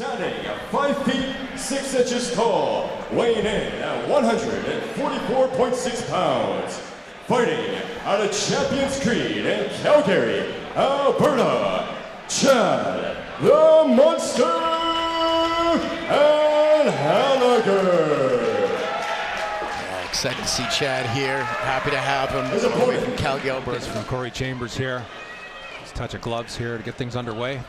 Standing at 5 feet 6 inches tall, weighing in at 144.6 pounds. Fighting out of Champions Creed in Calgary, Alberta, Chad the Monster Anheliger. Excited to see Chad here. Happy to have him. His opponent from Calgary, Alberta. From Cory Chambers here. Just a touch of gloves here to get things underway.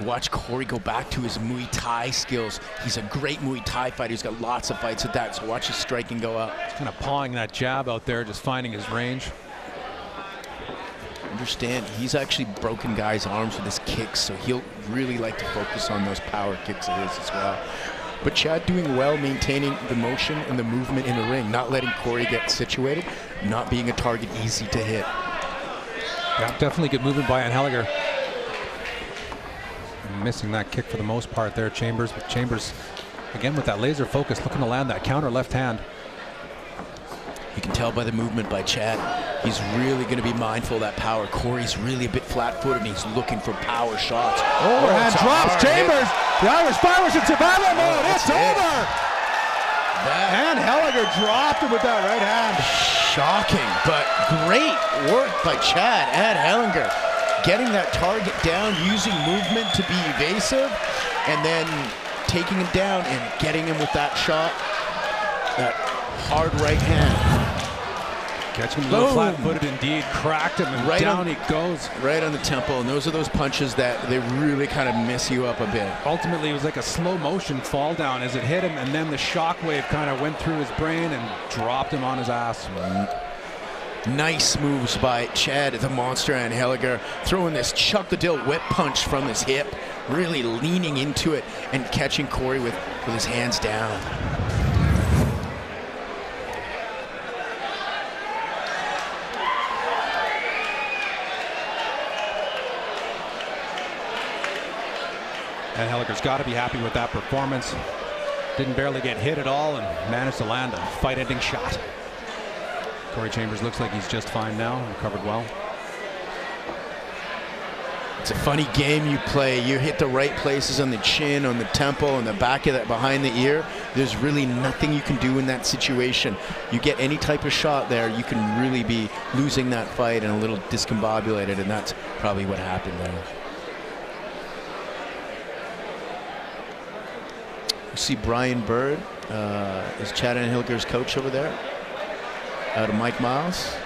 Watch Cory go back to his Muay Thai skills. He's a great Muay Thai fighter. He's got lots of fights with that, so watch his striking go up. He's kind of pawing that jab out there, just finding his range. Understand, he's actually broken guys' arms with his kicks, so he'll really like to focus on those power kicks of his as well. But Chad doing well, maintaining the motion and the movement in the ring, not letting Cory get situated, not being a target easy to hit. Yeah, definitely good movement by Anheliger. Missing that kick for the most part there, Chambers. But Chambers, again with that laser focus, looking to land that counter left hand. You can tell by the movement by Chad, he's really going to be mindful of that power. Cory's really a bit flat-footed, and he's looking for power shots. Overhand drops, Chambers. The Irish Pirates in survival mode. It's over. Anheliger dropped him with that right hand. Shocking, but great work by Chad Anheliger. Getting that target down, using movement to be evasive, and then taking him down and getting him with that shot, that hard right hand. Catching him a little flat-footed indeed, cracked him, and right down he goes. Right on the temple, and those are those punches that they really kind of mess you up a bit. Ultimately, it was like a slow-motion fall down as it hit him, and then the shockwave kind of went through his brain and dropped him on his ass. Nice moves by Chad the Monster Anheliger, throwing this chuck the dill whip punch from his hip, really leaning into it and catching Cory with his hands down. Anheliger's got to be happy with that performance. Didn't barely get hit at all and managed to land a fight-ending shot. Cory Chambers looks like he's just fine now, recovered well. It's a funny game you play. You hit the right places on the chin, on the temple, on the back of that, behind the ear. There's really nothing you can do in that situation. You get any type of shot there, you can really be losing that fight and a little discombobulated, and that's probably what happened there. You see Brian Bird is Chad Anheliger's coach over there, out of Mike Miles.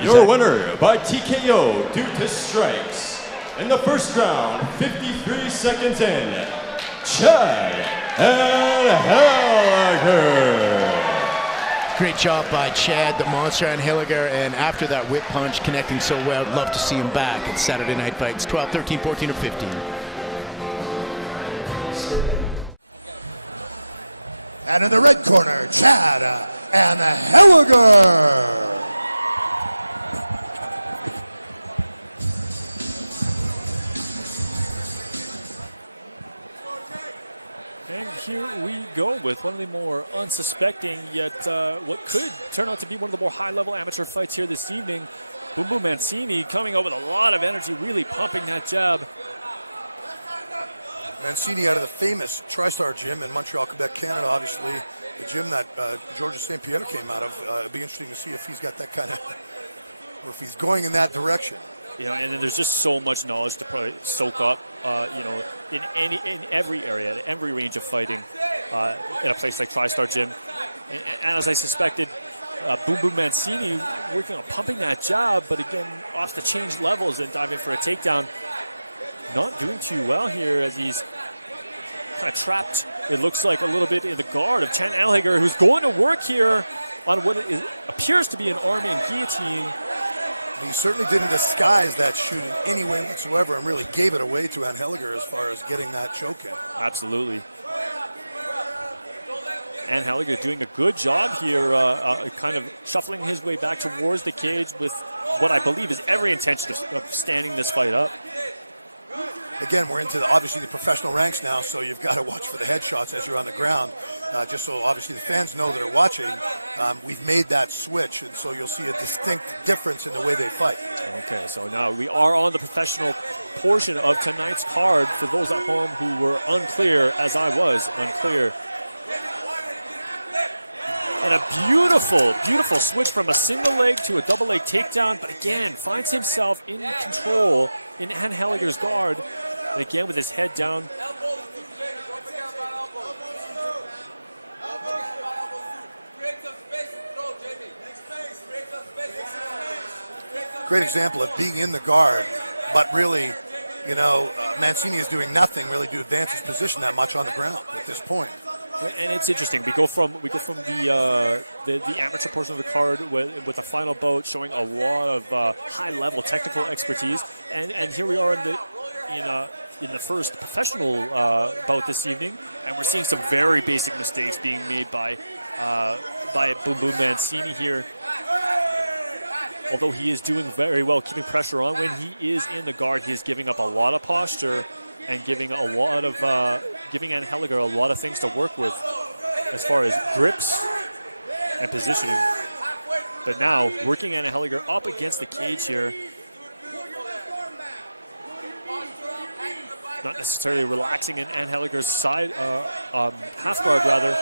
Your winner by TKO due to strikes. In the first round, 53 seconds in, Chad Anheliger. Great job by Chad the Monster Anheliger, and after that whip punch connecting so well, I'd love to see him back at Saturday Night Fights 12, 13, 14, or 15. And in the red corner, Chad Anheliger. And here we go with one of the more unsuspecting, yet what could turn out to be one of the more high-level amateur fights here this evening. Boom Boom Mancini coming out with a lot of energy, really pumping that jab. Mancini out of the famous TriStar gym in Montreal, Quebec, Canada, obviously. The gym that Georges St. Pierre came out of. It'll be interesting to see if he's got that kind of, or if he's going in that direction. You know, and then there's just so much knowledge to probably soak up, you know, in every area, in every range of fighting, in a place like TriStar Gym. And as I suspected, Boom Boom Mancini working on pumping that jab, but again, off to change levels and diving for a takedown. Not doing too well here as he's kind of trapped, it looks like, a little bit in the guard of Chad Anheliger, who's going to work here on what appears to be an arm and guillotine. He certainly didn't disguise that shoot in any way whatsoever and really gave it away to Anheliger as far as getting that choke in. Absolutely. Anheliger doing a good job here, kind of shuffling his way back towards the cage with what I believe is every intention of standing this fight up. again, we're into obviously the professional ranks now, so you've got to watch for the headshots as you're on the ground, just so obviously the fans know that are watching. We've made that switch, and so you'll see a distinct difference in the way they fight. Okay, so now we are on the professional portion of tonight's card. For those at home who were unclear, as I was unclear. And a beautiful, beautiful switch from a single leg to a double leg takedown, but again, finds himself in control in Anheliger's guard. And again, with his head down. Great example of being in the guard, but really, you know, Mancini is doing nothing really to advance his position that much on the ground at this point. And it's interesting. We go from the amateur portion of the card with the final bout showing a lot of high level technical expertise, and here we are in the first professional bout this evening, and we're seeing some very basic mistakes being made by Boom Boom Mancini here. Although he is doing very well keeping pressure on, when he is in the guard, he is giving up a lot of posture and giving Anheliger a lot of things to work with as far as grips and positioning. But now, working Anheliger up against the cage here. Not necessarily relaxing in Anheliger's side, half guard rather.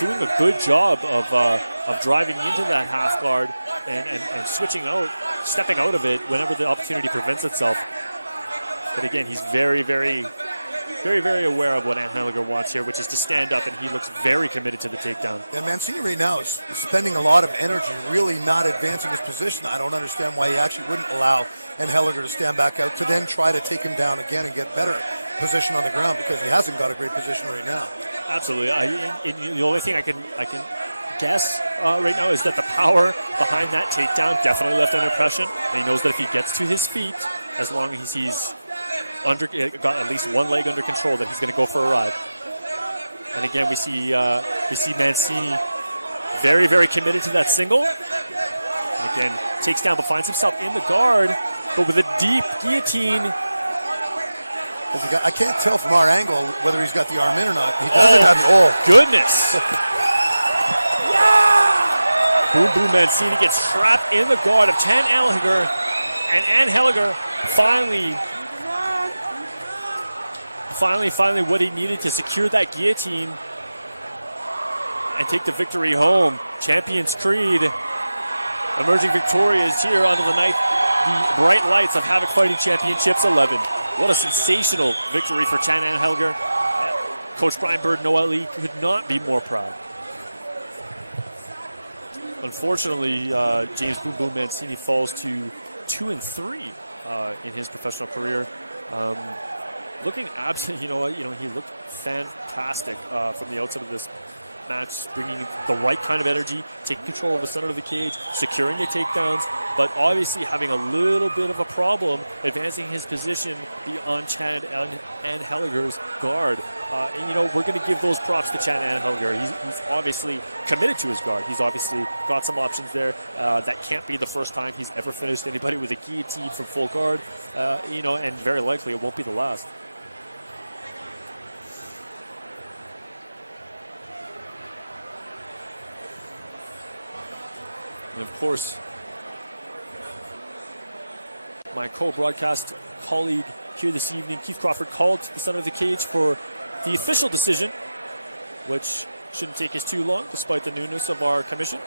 Doing a good job of driving into that half guard and switching out, stepping out of it whenever the opportunity presents itself. But again, he's very, very, very, very aware of what Anheliger wants here, which is to stand up, and he looks very committed to the takedown. And Mancini right now is spending a lot of energy, really not advancing his position. I don't understand why he actually wouldn't allow Anheliger to stand back out to then try to take him down again and get better position on the ground, because he hasn't got a great position right now. Absolutely. The only thing I can guess right now is that the power behind that takedown definitely left an impression, and he knows that if he gets to his feet, as long as he's got at least one leg under control, that he's going to go for a ride. And again, we see Mancini very, very committed to that single. And again, takes down, but finds himself in the guard, but with a deep guillotine. I can't tell from our angle whether he's got the arm in or not. He doesn't have the. Oh, goodness. Boom Boom Mancini gets trapped in the guard of Chan Anheliger, and Anheliger finally what he needed to secure that guillotine and take the victory home. Champions Creed emerging victorious here under the bright lights of Havoc Fighting Championships 11. What a sensational victory for Chan Anheliger. Coach Brian Bird, Noah Lee could not be more proud. Unfortunately, James Boom Boom Mancini falls to 2-3 in his professional career. Looking absent, he looked fantastic from the outset of this match, bringing the right kind of energy, taking control of the center of the cage, securing the takedowns, but obviously having a little bit of a problem advancing his position beyond Chan Anheliger's guard. We're going to give those props to Chan Anheliger. He's obviously committed to his guard. He's obviously got some options there. That can't be the first time he's ever finished anybody with a guillotine from full guard, and very likely it won't be the last. And of course, my co-broadcast colleague here this evening, Keith Crawford, called to the center of the cage for the official decision, which shouldn't take us too long, despite the newness of our commission,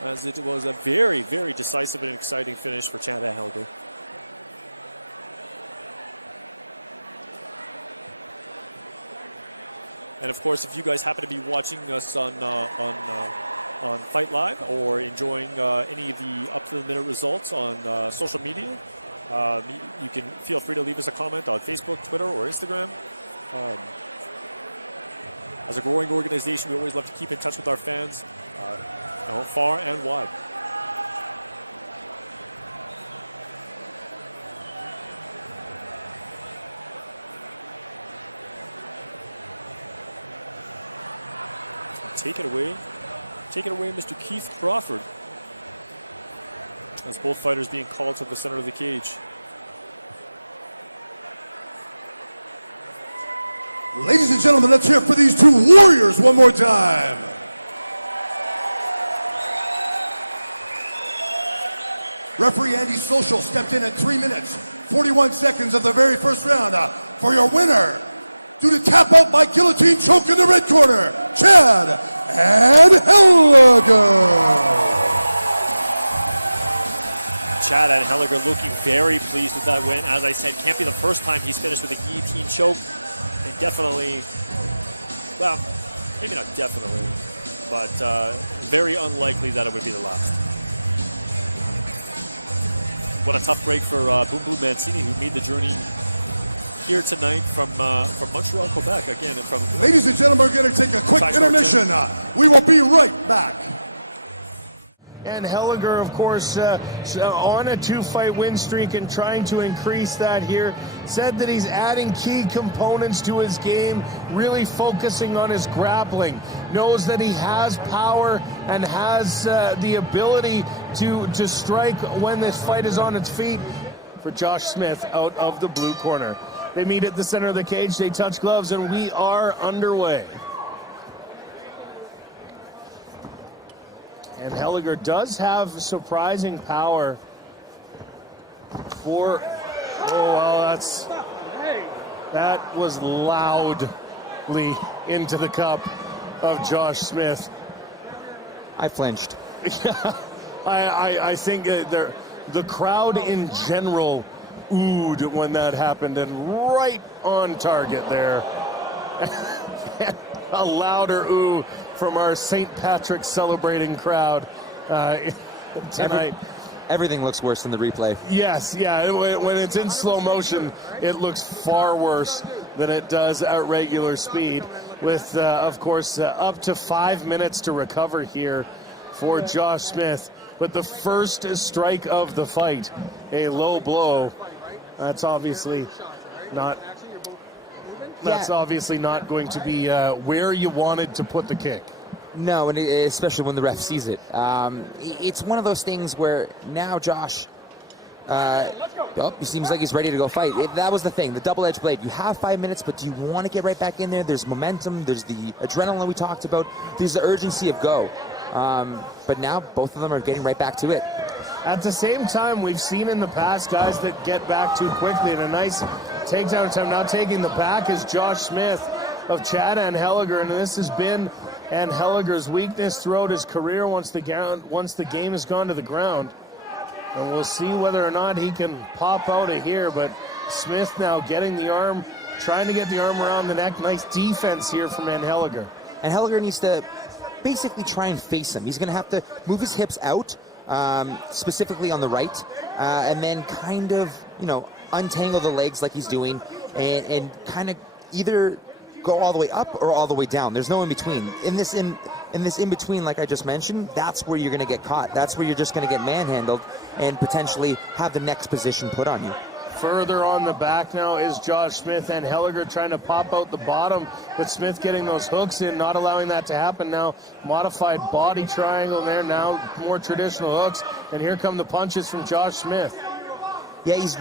as it was a very, very decisive and exciting finish for Chan Anheliger. And of course, if you guys happen to be watching us on Fight Live or enjoying any of the up-to-the-minute results on social media, you can feel free to leave us a comment on Facebook, Twitter, or Instagram. As a growing organization, we always love to keep in touch with our fans far and wide. Take it away, Mr. Keith Crawford. As both fighters being called to the center of the cage. Ladies and gentlemen, let's hear it for these two warriors one more time. Referee Andy Social stepped in at 3 minutes, 41 seconds of the very first round for your winner. Due to tap out by guillotine choke in the red corner, Chad Anheliger. Chad Anheliger looking very pleased with that win. As I said, can't be the first time he's finished with a guillotine choke. And definitely, well, maybe not definitely, but very unlikely that it would be the last. What a tough break for Boom Boom Mancini, who made the journey here tonight from Montreal, Quebec. Again, from Ladies and gentlemen, we're going to take a quick intermission. We will be right back. And Heyliger, of course, on a 2-fight win streak and trying to increase that here, said that he's adding key components to his game, really focusing on his grappling. Knows that he has power and has the ability to strike when this fight is on its feet. For Josh Smith out of the blue corner. They meet at the center of the cage, they touch gloves, and we are underway. And Heyliger does have surprising power for, oh, wow, that was loudly into the cup of Josh Smith. I flinched. Yeah, I think the crowd in general oohed when that happened, and right on target there. And a louder ooh from our St. Patrick's celebrating crowd tonight. Everything looks worse than the replay. Yes, yeah. When it's in slow motion, it looks far worse than it does at regular speed. With, of course, up to 5 minutes to recover here for Josh Smith. But the first strike of the fight, a low blow. That's obviously not. That's obviously not going to be where you wanted to put the kick. No, and especially when the ref sees it. It's one of those things where now Josh, he seems like he's ready to go fight. That was the thing, the double-edged blade. You have 5 minutes, but do you want to get right back in there? There's momentum, there's the adrenaline we talked about, there's the urgency of go. But now both of them are getting right back to it. At the same time, we've seen in the past guys that get back too quickly, and a nice takedown time. Now taking the back is Josh Smith of Chad Anheliger, and this has been Anheliger's weakness throughout his career once the game has gone to the ground. And we'll see whether or not he can pop out of here, but Smith now getting the arm, trying to get the arm around the neck. Nice defense here from Anheliger. Anheliger needs to basically try and face him. He's going to have to move his hips out, specifically on the right, and then kind of, untangle the legs like he's doing, and kind of either go all the way up or all the way down. There's no in between. In this in between, like I just mentioned, that's where you're going to get caught. That's where you're just going to get manhandled and potentially have the next position put on you. Further on the back now is Josh Smith, and Heyliger trying to pop out the bottom, but Smith getting those hooks in, not allowing that to happen now. Modified body triangle there now, more traditional hooks, and here come the punches from Josh Smith. Yeah, he's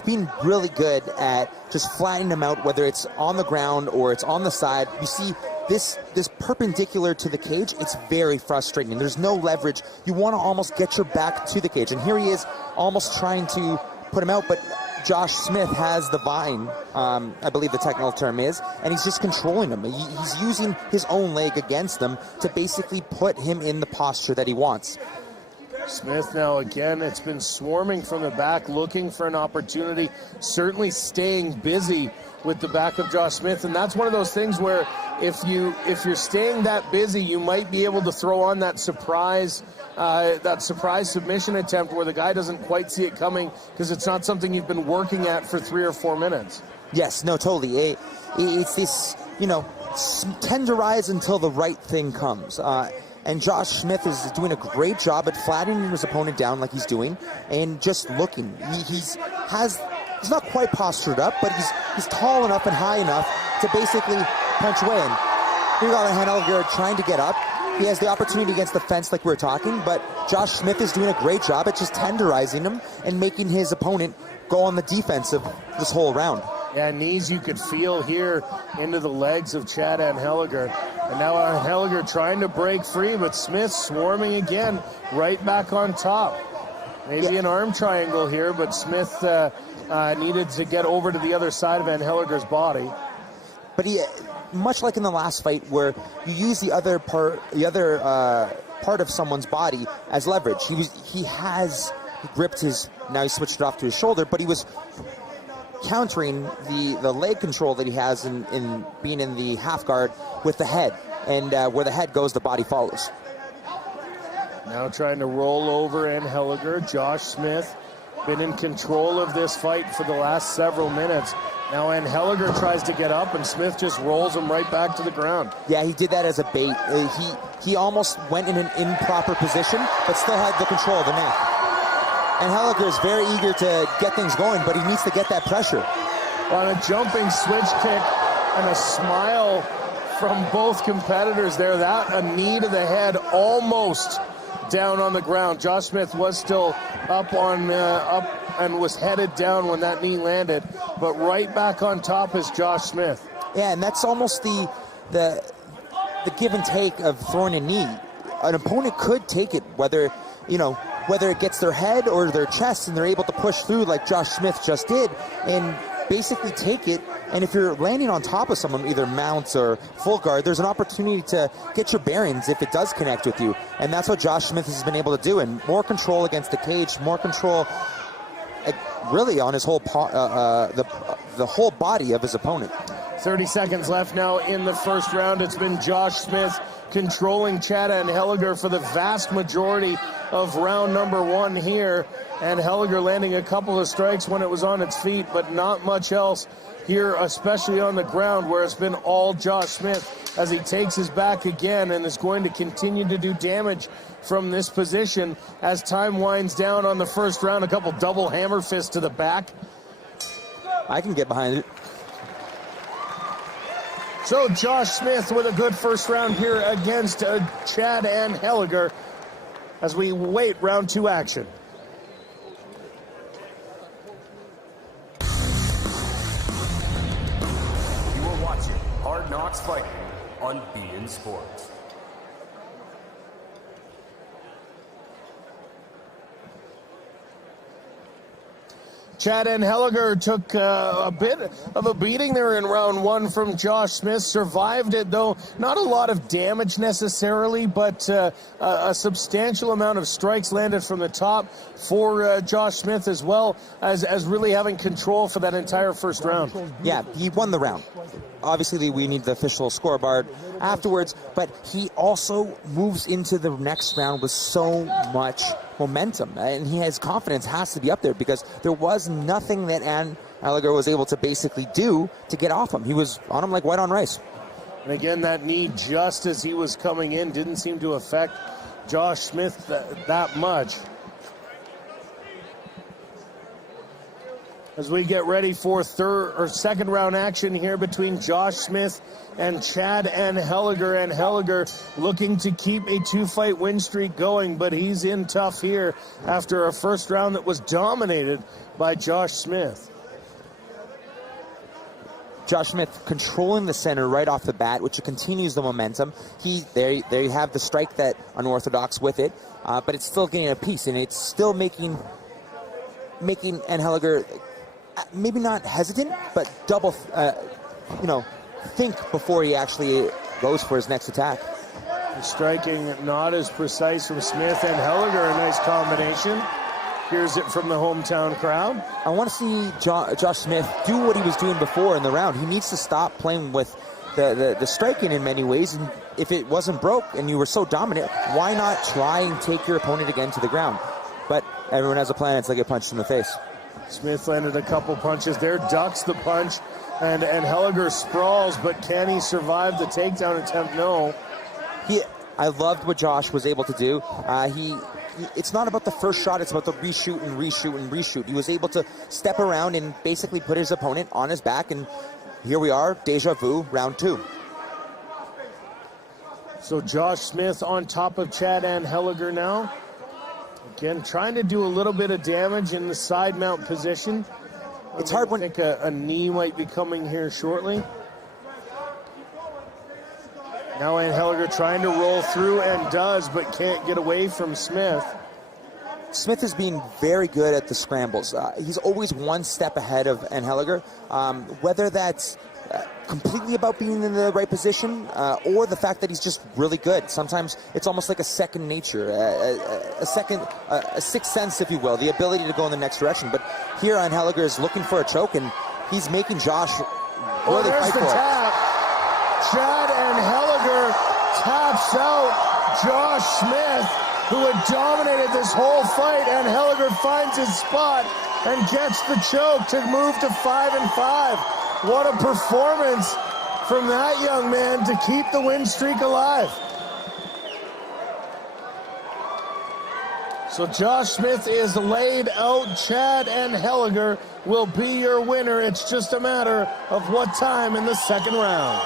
been really good at just flattening him out, whether it's on the ground or it's on the side. You see this perpendicular to the cage, it's very frustrating. There's no leverage. You want to almost get your back to the cage, and here he is almost trying to put him out, but Josh Smith has the vine, I believe the technical term is, and he's just controlling him. He's using his own leg against them to basically put him in the posture that he wants. Smith now again, it's been swarming from the back, looking for an opportunity, certainly staying busy with the back of Josh Smith, and that's one of those things where if you're staying that busy, you might be able to throw on that surprise submission attempt where the guy doesn't quite see it coming because it's not something you've been working at for 3 or 4 minutes. Yes, no, totally. It's this, tenderize until the right thing comes. And Josh Smith is doing a great job at flattening his opponent down like he's doing and just looking. He's not quite postured up, but he's tall enough and high enough to basically punch away. And here we go, Anheliger trying to get up. He has the opportunity against the fence like we were talking, but Josh Smith is doing a great job at just tenderizing him and making his opponent go on the defensive this whole round. Yeah, knees you could feel here into the legs of Chad Anheliger. And now Anheliger trying to break free, but Smith swarming again, right back on top. Maybe an arm triangle here, but Smith needed to get over to the other side of Anheliger's body. But he, much like in the last fight, where you use the other part of someone's body as leverage. He gripped his. Now he switched it off to his shoulder, but he was countering the leg control that he has in being in the half guard with the head, and where the head goes, the body follows. Now trying to roll over Anheliger. Josh Smith been in control of this fight for the last several minutes. Now Anheliger tries to get up, and Smith just rolls him right back to the ground. Yeah, he did that as a bait. He almost went in an improper position, but still had the control of the neck. Anheliger is very eager to get things going, but he needs to get that pressure. On a jumping switch kick and a smile from both competitors there. That a knee to the head, almost down on the ground. Josh Smith was still up and was headed down when that knee landed, but right back on top is Josh Smith. Yeah, and that's almost the give and take of throwing a knee. An opponent could take it, whether it gets their head or their chest, and they're able to push through like Josh Smith just did, and basically take it. And if you're landing on top of someone, either mounts or full guard, there's an opportunity to get your bearings if it does connect with you. And that's what Josh Smith has been able to do. And more control against the cage, more control really on his whole the whole body of his opponent. 30 seconds left now in the first round. It's been Josh Smith controlling Chad Anheliger for the vast majority of round number one here. Anheliger landing a couple of strikes when it was on its feet, but not much else here, especially on the ground, where it's been all Josh Smith as he takes his back again and is going to continue to do damage from this position as time winds down on the first round. A couple double hammer fists to the back. I can get behind it. So Josh Smith with a good first round here against Chad Anheliger as we wait round two action. You are watching Hard Knocks Fighting on BN Sports. Chad Anheliger took a bit of a beating there in round one from Josh Smith. Survived it, though. Not a lot of damage necessarily, but a substantial amount of strikes landed from the top for Josh Smith, as well as really having control for that entire first round. Yeah, he won the round. Obviously, we need the official scoreboard afterwards, but he also moves into the next round with so much momentum, and his confidence has to be up there because there was nothing that Anheliger was able to basically do to get off him. He was on him like white on rice. And again, that knee just as he was coming in didn't seem to affect Josh Smith that much. As we get ready for second round action here between Josh Smith and Chad Anheliger. Anheliger looking to keep a two-fight win streak going, but he's in tough here after a first round that was dominated by Josh Smith. Josh Smith controlling the center right off the bat, which continues the momentum. There you have the strike that unorthodox with it, but it's still getting a piece, and it's still making Anheliger maybe not hesitant, but double, think before he actually goes for his next attack. Striking not as precise from Smith. Anheliger, a nice combination. Here's it from the hometown crowd. I want to see Josh Smith do what he was doing before in the round. He needs to stop playing with the striking in many ways, and if it wasn't broke and you were so dominant, why not try and take your opponent again to the ground? But everyone has a plan until they get punched in the face. Smith landed a couple punches there, ducks the punch, and Heyliger sprawls, but can he survive the takedown attempt? No. I loved what Josh was able to do. It's not about the first shot, it's about the reshoot and reshoot and reshoot. He was able to step around and basically put his opponent on his back, and here we are, deja vu, round two. So Josh Smith on top of Chad Anheliger now. Again, trying to do a little bit of damage in the side mount position. it's hard when... I think a knee might be coming here shortly. Now Anheliger trying to roll through and does, but can't get away from Smith. Smith has been very good at the scrambles. He's always one step ahead of Anheliger. Whether that's completely about being in the right position or the fact that he's just really good. Sometimes it's almost like a second nature, a sixth sense, if you will, the ability to go in the next direction. But here Anheliger is looking for a choke, and he's making Josh really fight for it. Chad Anheliger taps out Josh Smith, who had dominated this whole fight. Anheliger finds his spot and gets the choke to move to 5-5. What a performance from that young man to keep the win streak alive. So Josh Smith is laid out. Chad Anheliger will be your winner. It's just a matter of what time in the second round.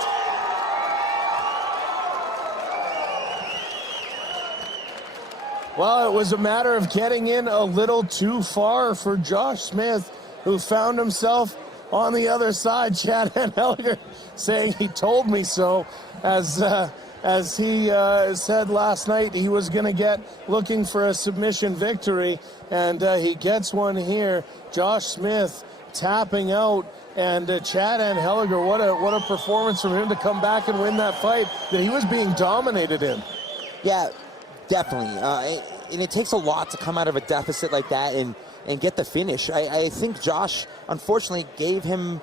Well, it was a matter of getting in a little too far for Josh Smith, who found himself on the other side. Chad Anheliger saying he told me so, as he said last night he was going to get looking for a submission victory, and he gets one here. Josh Smith tapping out, and Chad Anheliger, what a performance from him to come back and win that fight that he was being dominated in. Yeah, definitely. And it takes a lot to come out of a deficit like that and get the finish. I think Josh, unfortunately, gave him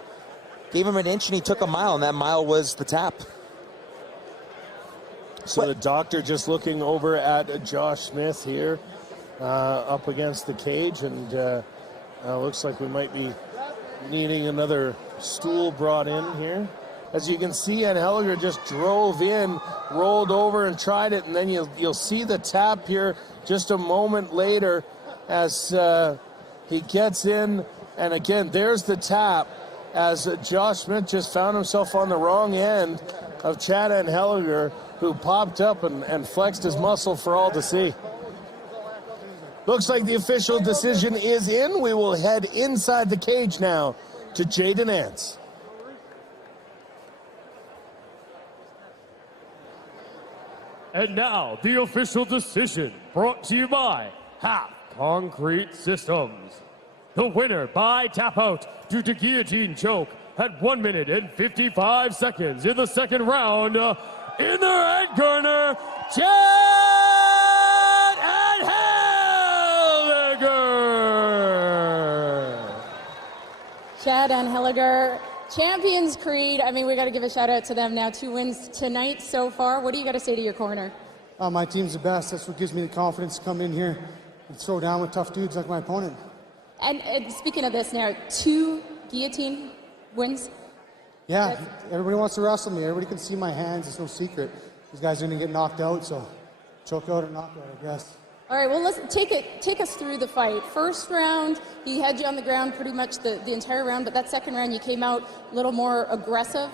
an inch and he took a mile, and that mile was the tap. So the doctor just looking over at Josh Smith here up against the cage, and looks like we might be needing another stool brought in here. As you can see, Anheliger just drove in, rolled over and tried it, and then you'll see the tap here just a moment later as he gets in, and again, there's the tap as Josh Smith just found himself on the wrong end of Chad Anheliger, who popped up and flexed his muscle for all to see. Looks like the official decision is in. We will head inside the cage now to Jaden Ants. And now, the official decision brought to you by Half Concrete Systems. The winner by tap out due to guillotine choke at 1 minute and 55 seconds in the second round. In the red corner, Chad Anheliger. Chad Anheliger, Champions Creed. I mean, we got to give a shout out to them now. 2 wins tonight so far. What do you got to say to your corner? My team's the best. That's what gives me the confidence to come in here and throw down with tough dudes like my opponent. And speaking of this now, 2 guillotine wins. Yeah, everybody wants to wrestle me. Everybody can see my hands. It's no secret. These guys are going to get knocked out, so choke out or knock out, I guess. All right, well, let's take us through the fight. First round, he had you on the ground pretty much the entire round, but that second round you came out a little more aggressive.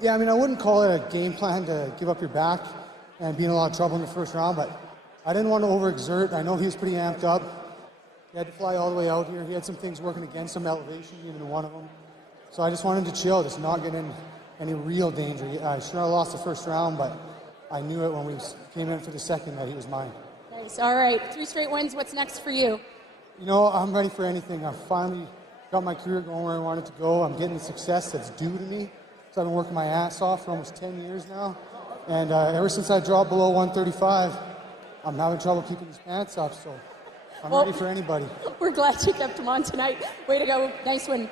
Yeah, I mean, I wouldn't call it a game plan to give up your back and be in a lot of trouble in the first round, but I didn't want to overexert. I know he was pretty amped up. He had to fly all the way out here. He had some things working against him, elevation being in one of them. So I just wanted to chill, just not get in any real danger. I lost the first round, but I knew it when we came in for the second that he was mine. Nice. All right, 3 straight wins. What's next for you? You know, I'm ready for anything. I finally got my career going where I wanted to go. I'm getting the success that's due to me. So I've been working my ass off for almost 10 years now. And ever since I dropped below 135, I'm having trouble keeping these pants up. So I'm ready for anybody. We're glad you kept him on tonight. Way to go. Nice win.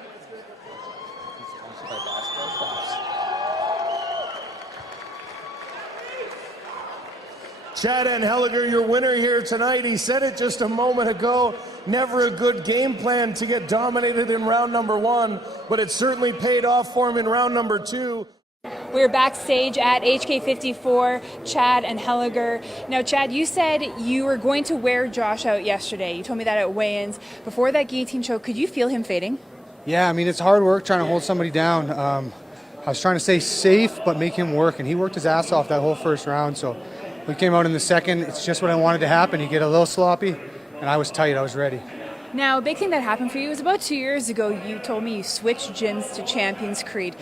Chad Anheliger, your winner here tonight. He said it just a moment ago. Never a good game plan to get dominated in round number 1, but it certainly paid off for him in round number 2. We're backstage at HK54, Chad Anheliger. Now, Chad, you said you were going to wear Josh out yesterday. You told me that at weigh-ins. Before that guillotine choke, could you feel him fading? Yeah, I mean, it's hard work trying to hold somebody down. I was trying to stay safe but make him work, and he worked his ass off that whole first round. So we came out in the second. It's just what I wanted to happen. You get a little sloppy, and I was tight. I was ready. Now, a big thing that happened for you was about 2 years ago. You told me you switched gyms to Champions Creed.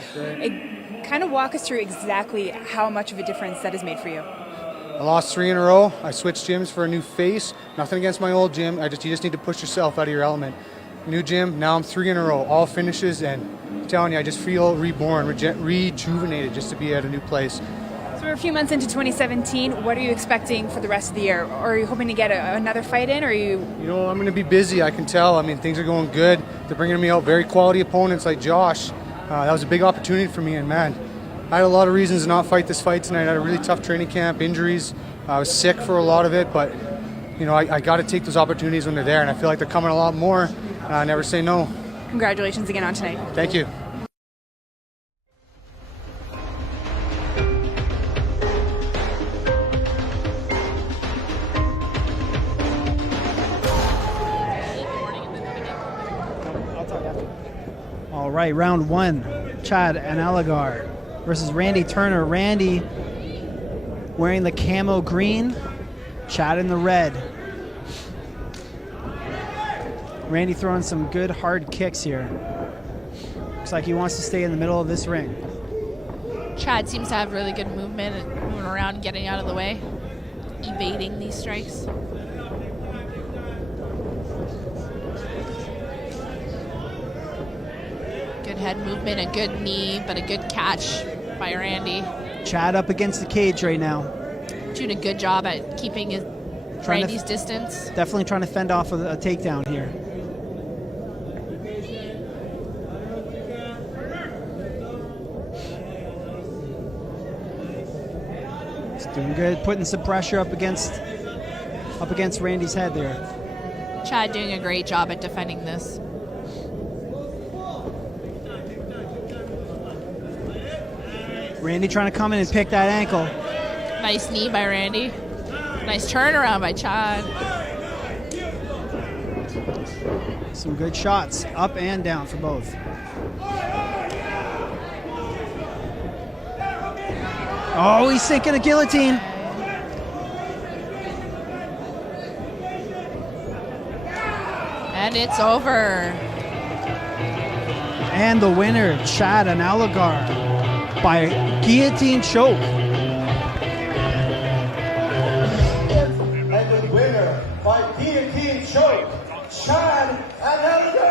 Kind of walk us through exactly how much of a difference that has made for you. I lost 3 in a row. I switched gyms for a new face. Nothing against my old gym. You just need to push yourself out of your element. New gym, now I'm 3 in a row, all finishes, and I'm telling you, I just feel reborn, rejuvenated just to be at a new place. So we're a few months into 2017. What are you expecting for the rest of the year? Or are you hoping to get another fight in, or are you? You know, I'm going to be busy, I can tell. I mean, things are going good. They're bringing me out very quality opponents like Josh. That was a big opportunity for me, and man, I had a lot of reasons to not fight this fight tonight. I had a really tough training camp, injuries. I was sick for a lot of it, but you know, I got to take those opportunities when they're there, and I feel like they're coming a lot more. I never say no. Congratulations again on tonight. Thank you. All right, round 1, Chad Anheliger versus Randy Turner. Randy wearing the camo green, Chad in the red. Randy throwing some good hard kicks here. Looks like he wants to stay in the middle of this ring. Chad seems to have really good movement and moving around and getting out of the way, evading these strikes. Good head movement, a good knee, but a good catch by Randy. Chad up against the cage right now. Doing a good job at keeping Randy's distance. Definitely trying to fend off a takedown here. He's doing good, putting some pressure up against Randy's head there. Chad doing a great job at defending this. Randy trying to come in and pick that ankle. Nice knee by Randy. Nice turnaround by Chad. Some good shots, up and down for both. Oh, he's sinking a guillotine. And it's over. And the winner, Chad Anheliger, by guillotine choke. And the winner by guillotine choke, Chad Anheliger!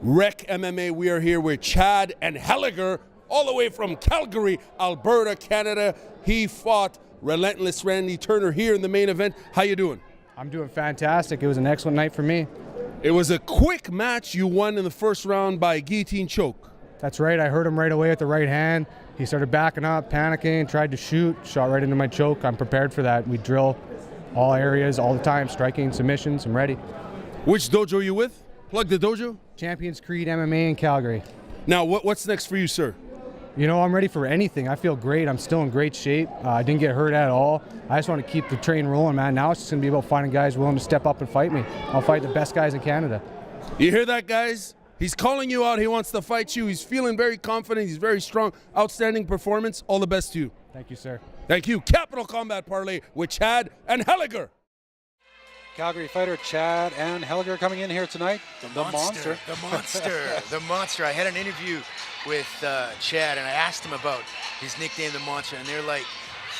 Rec MMA, we are here with Chad Anheliger, all the way from Calgary, Alberta, Canada. He fought Relentless Randy Turner here in the main event. How you doing? I'm doing fantastic. It was an excellent night for me. It was a quick match. You won in the first round by guillotine choke. That's right. I heard him right away with the right hand. He started backing up, panicking, tried to shoot, shot right into my choke. I'm prepared for that. We drill all areas all the time, striking, submissions. I'm ready. Which dojo are you with? Plug the dojo. Champions Creed MMA in Calgary. Now, what's next for you, sir? You know, I'm ready for anything. I feel great. I'm still in great shape. I didn't get hurt at all. I just want to keep the train rolling, man. Now it's just going to be about finding guys willing to step up and fight me. I'll fight the best guys in Canada. You hear that, guys? He's calling you out. He wants to fight you. He's feeling very confident. He's very strong. Outstanding performance. All the best to you. Thank you, sir. Thank you. Capital Combat Parlay with Chad Anheliger. Calgary fighter Chad Anheliger coming in here tonight. The monster. The monster. I had an interview with Chad, and I asked him about his nickname, the monster, and they're like,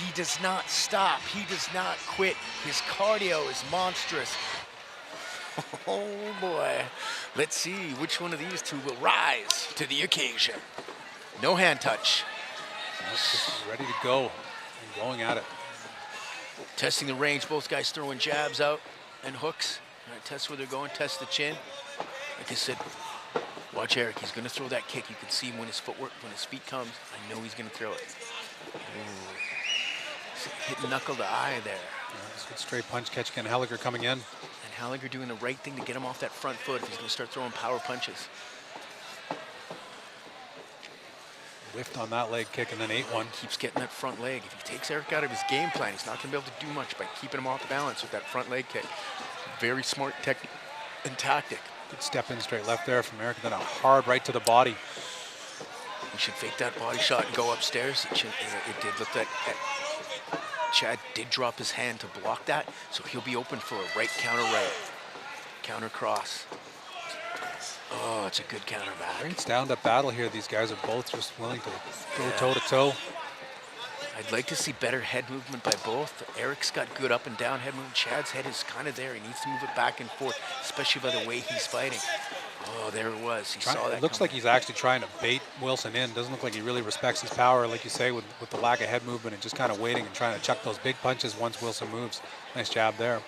he does not stop. He does not quit. His cardio is monstrous. Oh boy. Let's see which one of these two will rise to the occasion. No hand touch. Just ready to go and going at it. Testing the range. Both guys throwing jabs out and hooks. All right, test where they're going. Test the chin. Like I said, watch Eric. He's going to throw that kick. You can see him when his feet comes. I know he's going to throw it. Hit knuckle to eye there. Good straight punch catch again. Heyliger coming in. And Heyliger doing the right thing to get him off that front foot if he's going to start throwing power punches. Whiffed on that leg kick and then ate one. Keeps getting that front leg. If he takes Eric out of his game plan, he's not going to be able to do much by keeping him off balance with that front leg kick. Very smart technique and tactic. Good step in straight left there from Eric, and then a hard right to the body. He should fake that body shot and go upstairs. It did look that Chad did drop his hand to block that, so he'll be open for a right, counter cross. Oh, it's a good counter back. Great stand-up battle here. These guys are both just willing to go toe-to-toe. I'd like to see better head movement by both. Eric's got good up and down head movement. Chad's head is kind of there. He needs to move it back and forth, especially by the way he's fighting. Oh, there it was. He saw that. It looks like he's actually trying to bait Wilson in. Doesn't look like he really respects his power, like you say, with the lack of head movement and just kind of waiting and trying to chuck those big punches once Wilson moves. Nice jab there.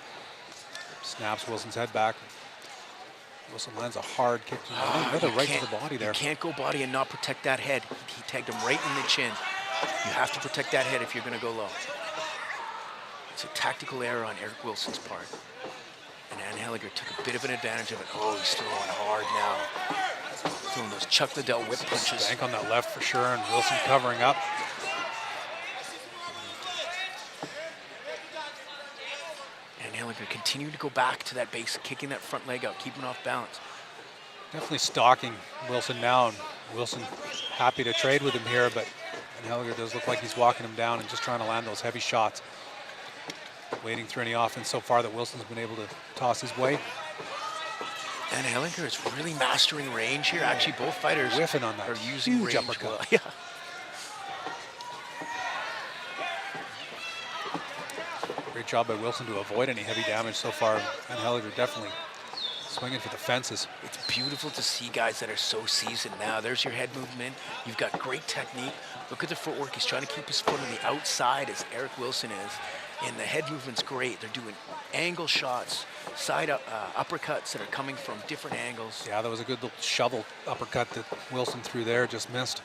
Snaps Wilson's head back. Wilson lands a hard kick right to the body there. You can't go body and not protect that head. He tagged him right in the chin. You have to protect that head if you're going to go low. It's a tactical error on Eric Wilson's part. And Anheliger took a bit of an advantage of it. Oh, he's throwing hard now. Throwing those Chuck Liddell whip punches. Bank on that left for sure, and Wilson covering up. Anheliger continuing to go back to that base, kicking that front leg out, keeping off balance. Definitely stalking Wilson now, and Wilson happy to trade with him here, but Anheliger does look like he's walking him down and just trying to land those heavy shots. Wading through any offense so far that Wilson's been able to toss his way. Anheliger is really mastering range here. Actually, both fighters whiffing on that are using huge range uppercut. well. Yeah. Great job by Wilson to avoid any heavy damage so far. Anheliger definitely swinging for the fences. It's beautiful to see guys that are so seasoned now. There's your head movement. You've got great technique. Look at the footwork. He's trying to keep his foot on the outside as Eric Wilson is. And the head movement's great. They're doing angle shots, side uppercuts that are coming from different angles. Yeah, that was a good little shovel uppercut that Wilson threw there, just missed.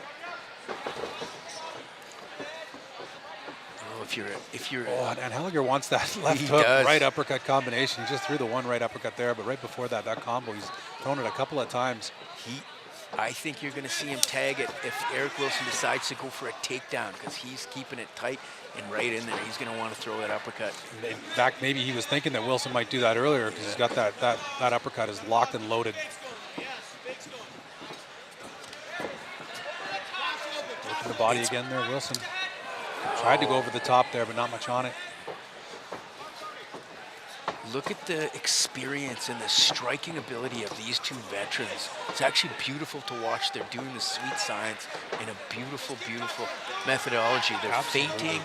Oh, if you're and Heyliger wants that left hook right uppercut combination. He just threw the one right uppercut there, but right before that combo, he's thrown it a couple of times. I think you're going to see him tag it if Eric Wilson decides to go for a takedown, because he's keeping it tight and right in there. He's going to want to throw that uppercut. In fact, maybe he was thinking that Wilson might do that earlier, because he's got that uppercut is locked and loaded. Working the body again there, Wilson. Tried to go over the top there, but not much on it. Look at the experience and the striking ability of these two veterans. It's actually beautiful to watch. They're doing the sweet science in a beautiful, beautiful methodology. They're feinting,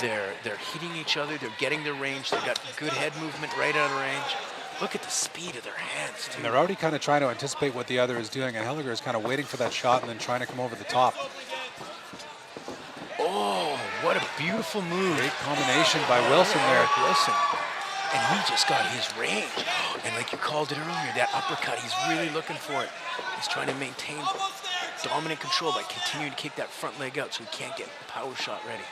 they're hitting each other, they're getting their range, they've got good head movement right out of range. Look at the speed of their hands, too. And they're already kind of trying to anticipate what the other is doing, and Heyliger is kind of waiting for that shot and then trying to come over the top. Oh, what a beautiful move. Great combination by Wilson there. Wilson. And he just got his range. And like you called it earlier, that uppercut, he's really looking for it. He's trying to maintain dominant control by continuing to kick that front leg out so he can't get a power shot ready.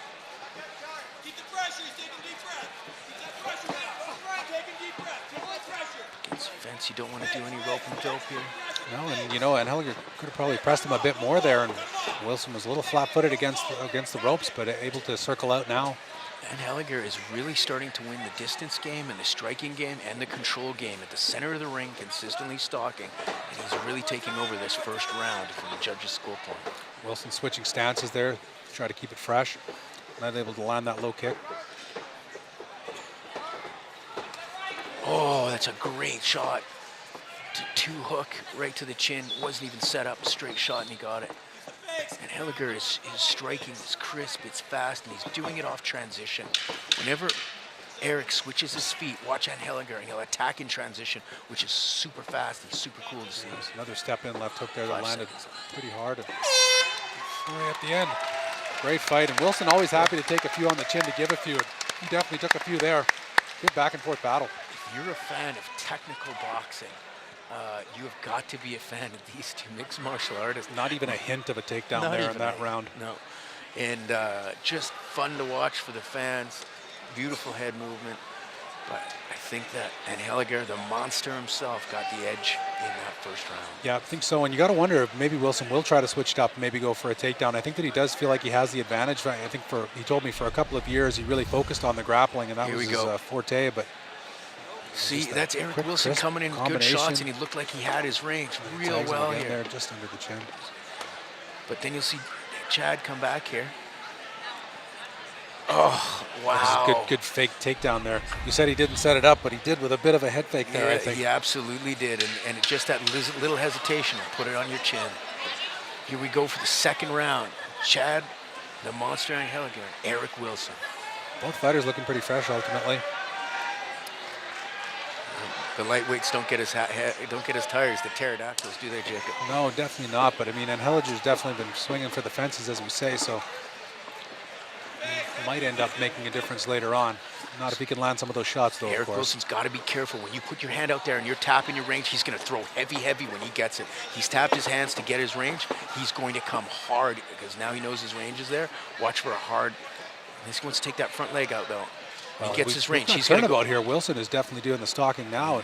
Against the fence, you don't want to do any rope and dope here. No, and you know, Anheliger could have probably pressed him a bit more there, and Wilson was a little flat-footed against the ropes, but able to circle out now. Anheliger is really starting to win the distance game and the striking game and the control game at the center of the ring, consistently stalking, and he's really taking over this first round from the judges' score point. Wilson switching stances there, try to keep it fresh. Not able to land that low kick. Oh, that's a great shot. Two hook right to the chin. Wasn't even set up. Straight shot, and he got it. And Heyliger is striking. It's crisp, it's fast, and he's doing it off transition. Whenever Eric switches his feet, watch Anheliger, and he'll attack in transition, which is super fast and super cool to see. Another step in left hook there that landed pretty hard. Right at the end. Great fight, and Wilson always happy to take a few on the chin to give a few. He definitely took a few there. Good back and forth battle. If you're a fan of technical boxing, you have got to be a fan of these two mixed martial artists. Not even a hint of a takedown there in that round. No. And just fun to watch for the fans. Beautiful head movement. But I think that Anheliger, the monster himself, got the edge in that first round. Yeah, I think so. And you got to wonder if maybe Wilson will try to switch it up and maybe go for a takedown. I think that he does feel like he has the advantage. I think he told me for a couple of years he really focused on the grappling, and that was his forte. But see, that's Eric Wilson coming in with good shots, and he looked like he had his range real well here. There, just under the chin. But then you'll see Chad come back here. Oh, wow. This is good fake takedown there. You said he didn't set it up, but he did with a bit of a head fake there, I think. He absolutely did. And just that little hesitation will put it on your chin. Here we go for the second round. Chad, the Monster Anheliger, and Eric Wilson. Both fighters looking pretty fresh ultimately. The lightweights don't get as tired as the pterodactyls, do they, Jacob? No, definitely not. But I mean, Anheliger's definitely been swinging for the fences, as we say, so he might end up making a difference later on. Not if he can land some of those shots, though. Eric Wilson's got to be careful. When you put your hand out there and you're tapping your range, he's going to throw heavy when he gets it. He's tapped his hands to get his range. He's going to come hard because now he knows his range is there. Watch for a hard. He wants to take that front leg out, though. He gets his range. He's going to go out here. Wilson is definitely doing the stalking now,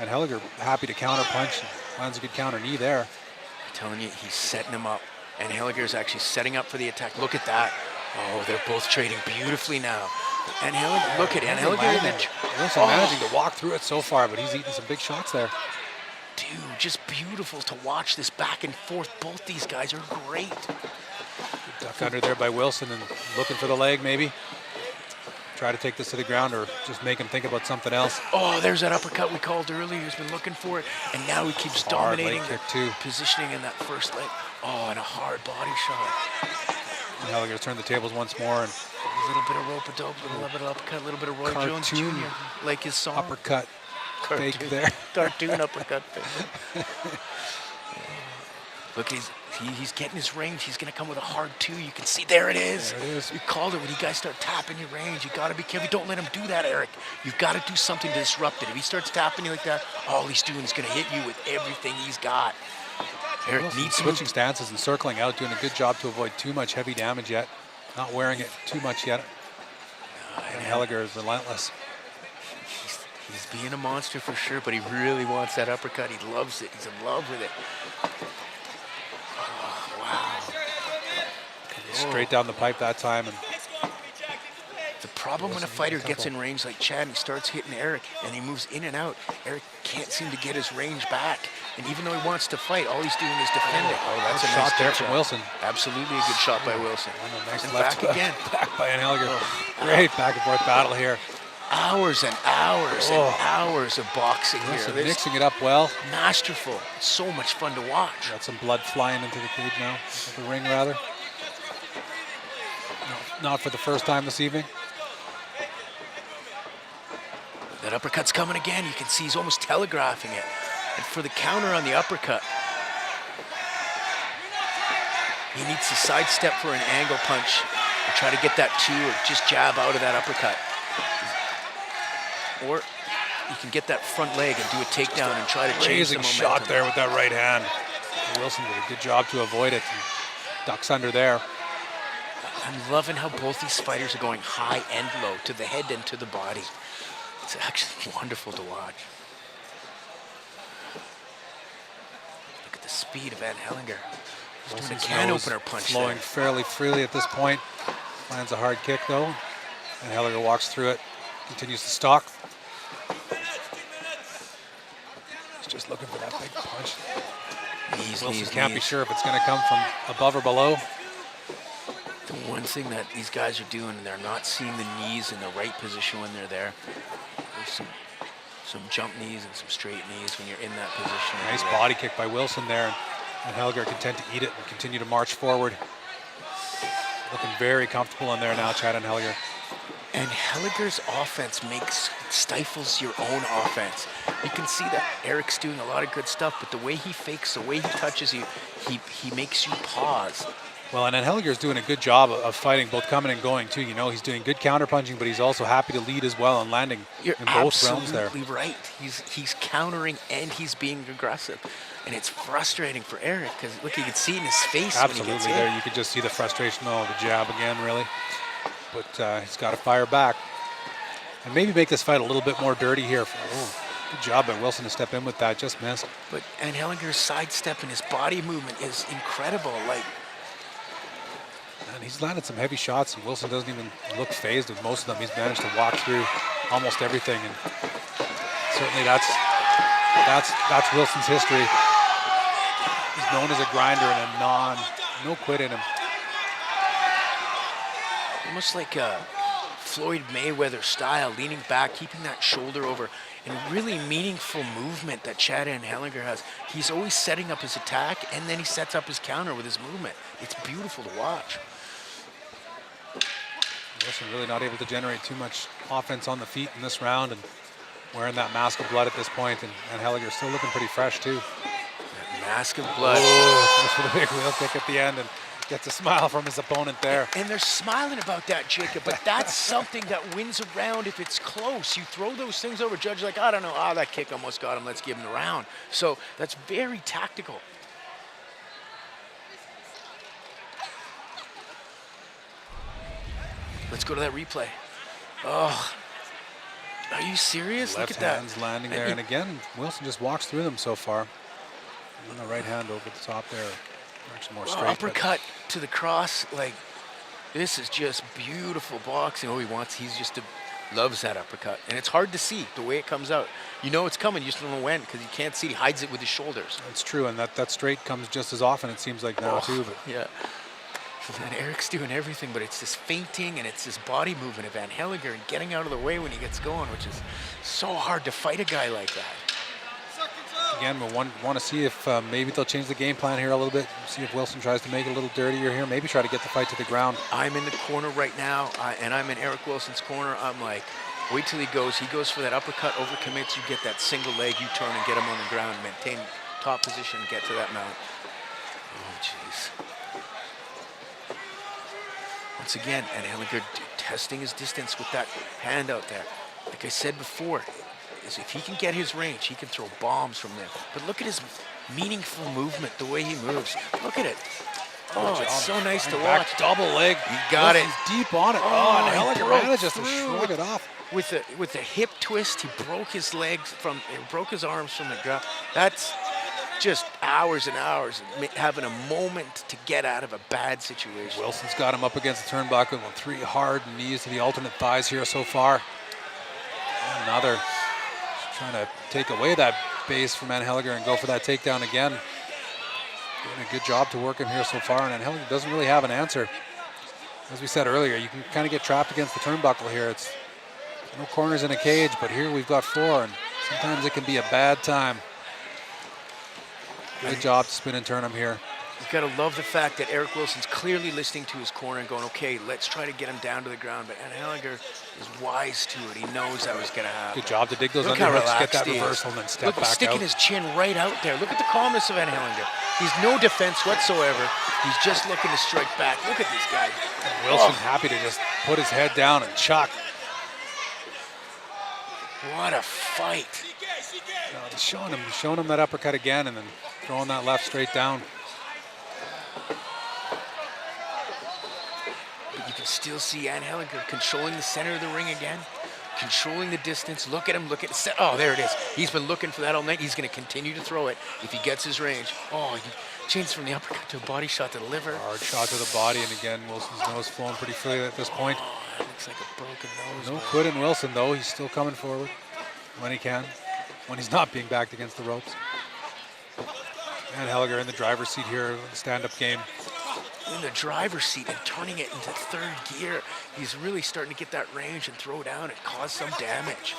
and Heyliger happy to counter punch. Lands a good counter knee there. I'm telling you, he's setting him up, and Heyliger is actually setting up for the attack. Look at that. Oh, they're both trading beautifully now. And Heyliger, look at it. And Heyliger Wilson managing to walk through it so far, but he's eating some big shots there. Dude, just beautiful to watch this back and forth. Both these guys are great. Good duck under there by Wilson and looking for the leg maybe. Try to take this to the ground or just make him think about something else. Oh, there's that uppercut we called earlier. He's been looking for it, and now he keeps dominating the positioning in that first leg. Oh, and a hard body shot. And Heyliger's turned the tables once more. And a little bit of rope-a-dope, a little bit of uppercut, a little bit of Roy Jones Jr., like his song. Uppercut fake there. Cartoon uppercut fake. Look, he's getting his range. He's going to come with a hard two. You can see, there it is. There it is. You called it when you guys start tapping your range. You got to be careful. Don't let him do that, Eric. You've got to do something to disrupt it. If he starts tapping you like that, all he's doing is going to hit you with everything he's got. Eric needs switching stances and circling out, doing a good job to avoid too much heavy damage yet. Not wearing it too much yet. And Heyliger is relentless. He's being a monster for sure, but he really wants that uppercut. He loves it. He's in love with it. Oh, wow. Straight down the pipe that time. And the problem when a fighter gets in range like Chad and he starts hitting Eric and he moves in and out, Eric can't seem to get his range back. And even though he wants to fight, all he's doing is defending. Oh, that's a shot there from Wilson. Absolutely a good shot by Wilson. Nice and left back again. Back by Anheliger. Great back and forth battle here. Hours and hours and hours of boxing Wilson here. Mixing it up well. Masterful. It's so much fun to watch. Got some blood flying into the cage now. The ring, rather. No, not for the first time this evening. That uppercut's coming again. You can see he's almost telegraphing it. And for the counter on the uppercut, he needs to sidestep for an angle punch and try to get that two or just jab out of that uppercut. Or you can get that front leg and do a takedown and try to change the momentum. Shot there with that right hand. Wilson did a good job to avoid it. And ducks under there. I'm loving how both these fighters are going high and low, to the head and to the body. It's actually wonderful to watch. Look at the speed of Anheliger. He's doing a can opener punch flowing there. fairly freely at this point. Lands a hard kick though. Anheliger walks through it. Continues to stalk. He's just looking for that big punch. Wilson can't be sure if it's going to come from above or below. The one thing that these guys are doing, they're not seeing the knees in the right position when they're there. There's some jump knees and some straight knees when you're in that position. Nice body kick by Wilson there. And Heyliger content to eat it and continue to march forward. Looking very comfortable in there now, Chad Anheliger. And Heyliger's offense stifles your own offense. You can see that Eric's doing a lot of good stuff, but the way he fakes, the way he touches you, he makes you pause. Well, and Anheliger's doing a good job of fighting, both coming and going too. You know, he's doing good counterpunching, but he's also happy to lead as well and landing in both realms there. You're absolutely right. He's countering and he's being aggressive. And it's frustrating for Eric because, look, you can see in his face. Absolutely, when he gets there hit. you could just see the frustration. Oh, the jab again, really. But he's got to fire back. And maybe make this fight a little bit more dirty here. Good job by Wilson to step in with that, just missed. But Anheliger's sidestep and his body movement is incredible. Like, and he's landed some heavy shots, and Wilson doesn't even look phased with most of them. He's managed to walk through almost everything, and certainly that's Wilson's history. He's known as a grinder and a no quit in him. almost like Floyd Mayweather style, leaning back, keeping that shoulder over, and really meaningful movement that Chad Anheliger has. He's always setting up his attack, and then he sets up his counter with his movement. It's beautiful to watch. Wilson really not able to generate too much offense on the feet in this round, and wearing that mask of blood at this point, and Heyliger still looking pretty fresh too. That mask of blood. Oh, goes for the big wheel kick at the end and gets a smile from his opponent there. And they're smiling about that, Jacob, but that's something that wins a round if it's close. You throw those things over, judge like, I don't know, that kick almost got him, let's give him the round. So that's very tactical. Let's go to that replay. Oh, are you serious? Left Look at that. hand's landing there, and again, Wilson just walks through them so far. And the right hand over the top there. Actually more straight. Uppercut to the cross, like, this is just beautiful boxing. Loves that uppercut. And it's hard to see the way it comes out. You know it's coming, you just don't know when, because you can't see. He hides it with his shoulders. It's true, and that straight comes just as often, it seems like now too. But yeah. And Eric's doing everything, but it's this feinting and it's this body movement of Anheliger and getting out of the way when he gets going, which is so hard to fight a guy like that. Again, we want to see if maybe they'll change the game plan here a little bit. See if Wilson tries to make it a little dirtier here. Maybe try to get the fight to the ground. I'm in the corner right now, and I'm in Eric Wilson's corner. I'm like, wait till he goes for that uppercut, overcommits, you get that single leg, you turn and get him on the ground, maintain top position, get to that mount. Oh, jeez. Once again, Anheliger testing his distance with that hand out there. Like I said before, is if he can get his range, he can throw bombs from there. But look at his meaningful movement, the way he moves. Look at it. Oh, it's so nice to watch. Double leg. He got it. He's deep on it. Oh, Anheliger manages to shrug it off. With the hip twist, he broke his legs broke his arms from the ground. That's just hours and hours of having a moment to get out of a bad situation. Wilson's got him up against the turnbuckle with 3 hard knees to the alternate thighs here so far. Another trying to take away that base from Anheliger and go for that takedown again. Doing a good job to work him here so far, and Anheliger doesn't really have an answer. As we said earlier, you can kind of get trapped against the turnbuckle here. It's no corners in a cage, but here we've got 4, and sometimes it can be a bad time. Good job to spin and turn him here. You've got to love the fact that Eric Wilson's clearly listening to his corner and going, okay, let's try to get him down to the ground. But Anheliger is wise to it. He knows that was going to happen. Good job to dig those Look how underhooks, relaxed get that he reversal, and then step back sticking out. his chin right out there. Look at the calmness of Anheliger. He's no defense whatsoever. He's just looking to strike back. Look at this guy. Wilson happy to just put his head down and chuck. What a fight. He's showing him that uppercut again, and then throwing that left straight down. But you can still see Anheliger controlling the center of the ring again, controlling the distance. Look at him, look at it. Oh, there it is. He's been looking for that all night. He's going to continue to throw it if he gets his range. Oh, he changed from the uppercut to a body shot to the liver. Hard shot to the body, and again, Wilson's nose flowing pretty freely at this point. Oh, that looks like a broken nose. No quit in Wilson, though. He's still coming forward when he can, when he's not being backed against the ropes. Anheliger in the driver's seat here, stand-up game. In the driver's seat and turning it into 3rd gear. He's really starting to get that range and throw down and cause some damage.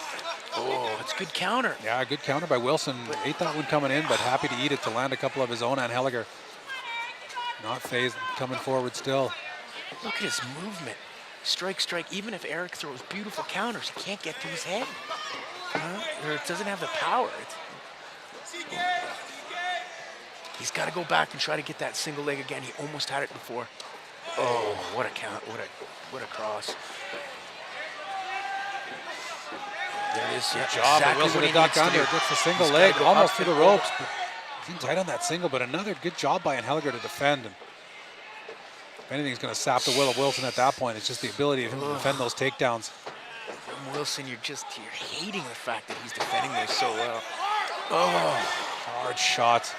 Oh, it's a good counter. Yeah, good counter by Wilson. Ate that one coming in, but happy to eat it to land a couple of his own. Anheliger not phased, coming forward still. Look at his movement. Strike, strike. Even if Eric throws beautiful counters, he can't get to his head. Or it doesn't have the power. He's got to go back and try to get that single leg again. He almost had it before. Oh, what a count. What a cross. There it is. Good job. Exactly Wilson got under. Gets the single leg almost through the ropes. But he's in tight on that single, but another good job by Anheliger to defend. And if anything's going to sap the will of Wilson at that point, it's just the ability of him to defend those takedowns. From Wilson, you're hating the fact that he's defending this so well. Oh, hard shot.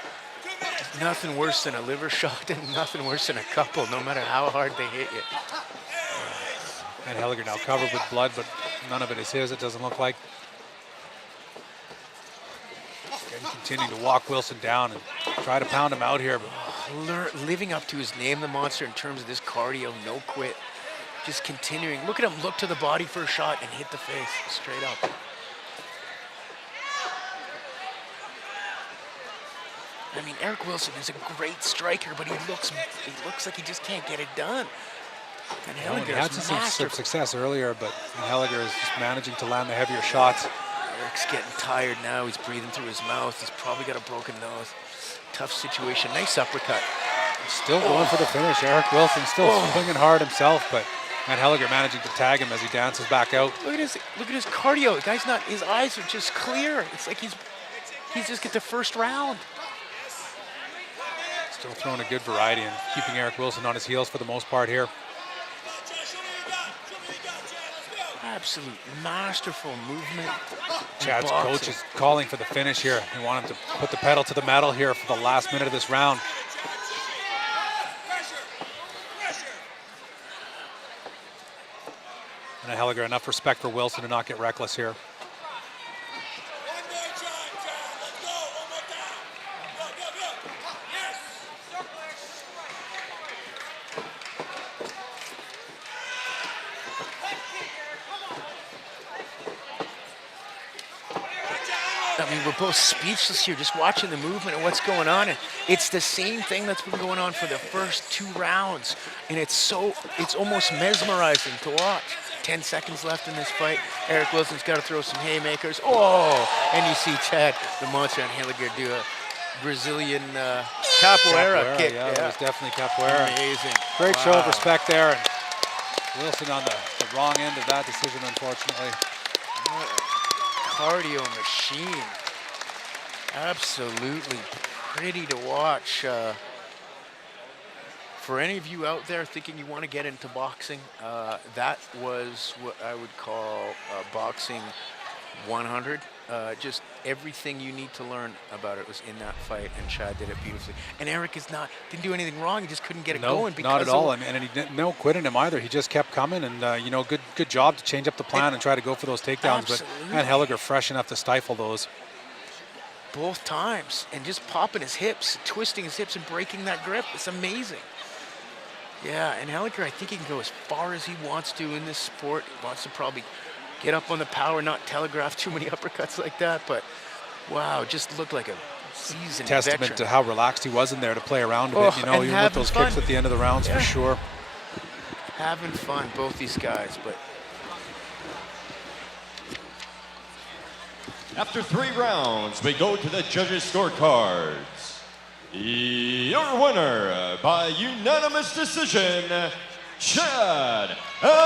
Nothing worse than a liver shot and nothing worse than a couple, no matter how hard they hit you. Anheliger now covered with blood, but none of it is his, it doesn't look like. Again, continuing to walk Wilson down and try to pound him out here. But living up to his name, the monster, in terms of this cardio, no quit. just continuing. Look at him look to the body for a shot and hit the face straight up. I mean, Eric Wilson is a great striker, but he looks like he just can't get it done. And Heyliger he had some success earlier, but Anheliger is just managing to land the heavier shots. Eric's getting tired now. He's breathing through his mouth. He's probably got a broken nose. Tough situation. Nice uppercut. Still going for the finish. Eric Wilson still swinging hard himself, but Anheliger managing to tag him as he dances back out. Look at his cardio. The guy's not. His eyes are just clear. It's like he's just get the first round. Still throwing a good variety and keeping Eric Wilson on his heels for the most part here. Absolute masterful movement. Chad's coach is calling for the finish here. They want him to put the pedal to the metal here for the last minute of this round. And Heyliger, enough respect for Wilson to not get reckless here. I mean, we're both speechless here just watching the movement and what's going on. And it's the same thing that's been going on for the first 2 rounds. And it's almost mesmerizing to watch. 10 seconds left in this fight. Eric Wilson's got to throw some haymakers. Oh, and you see Chad, the monster, and Heyliger do a Brazilian capoeira kick. Yeah, that was definitely capoeira. Amazing. Great show of respect there. And Wilson on the wrong end of that decision, unfortunately. Cardio machine. Absolutely pretty to watch. For any of you out there thinking you want to get into boxing, that was what I would call boxing 100. Just everything you need to learn about it was in that fight, and Chad did it beautifully. And Eric didn't do anything wrong. He just couldn't get it going. No, not at all. And he didn't quit in him either. He just kept coming, and good job to change up the plan and try to go for those takedowns. Absolutely. But Anheliger fresh enough to stifle those. Both times, and just popping his hips, twisting his hips, and breaking that grip. It's amazing. Yeah, and Heyliger, I think he can go as far as he wants to in this sport. He wants to probably get up on the power, not telegraph too many uppercuts like that. But wow, just looked like a seasoned Testament veteran. to how relaxed he was in there to play around a bit. Even with those kicks at the end of the rounds, for sure. Having fun, both these guys. But after 3 rounds, we go to the judges' scorecards. Your winner by unanimous decision, Chad Anheliger.